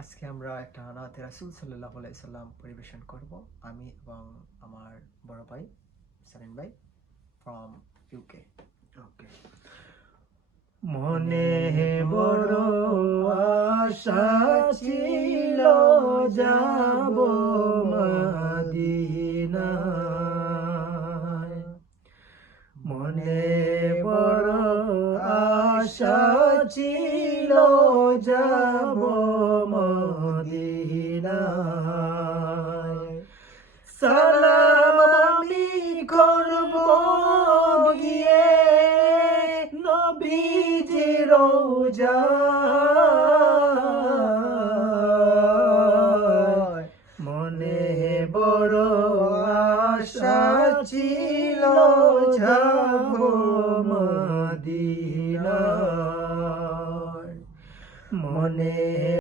আজকে আমরা একটা নাতে রাসূল সাল্লাল্লাহু আলাইহি সাল্লাম পরিবেশন করব, আমি এবং আমার বড় ভাই সালিম ভাই ফ্রম ইউকে। ওকে। মনে বড় আশা ছিল যাব মদিনায়, মনে বড় আশা ছিল যাব মদিনায়। সালাম আমি করব গিয়ে নবীজির রওজা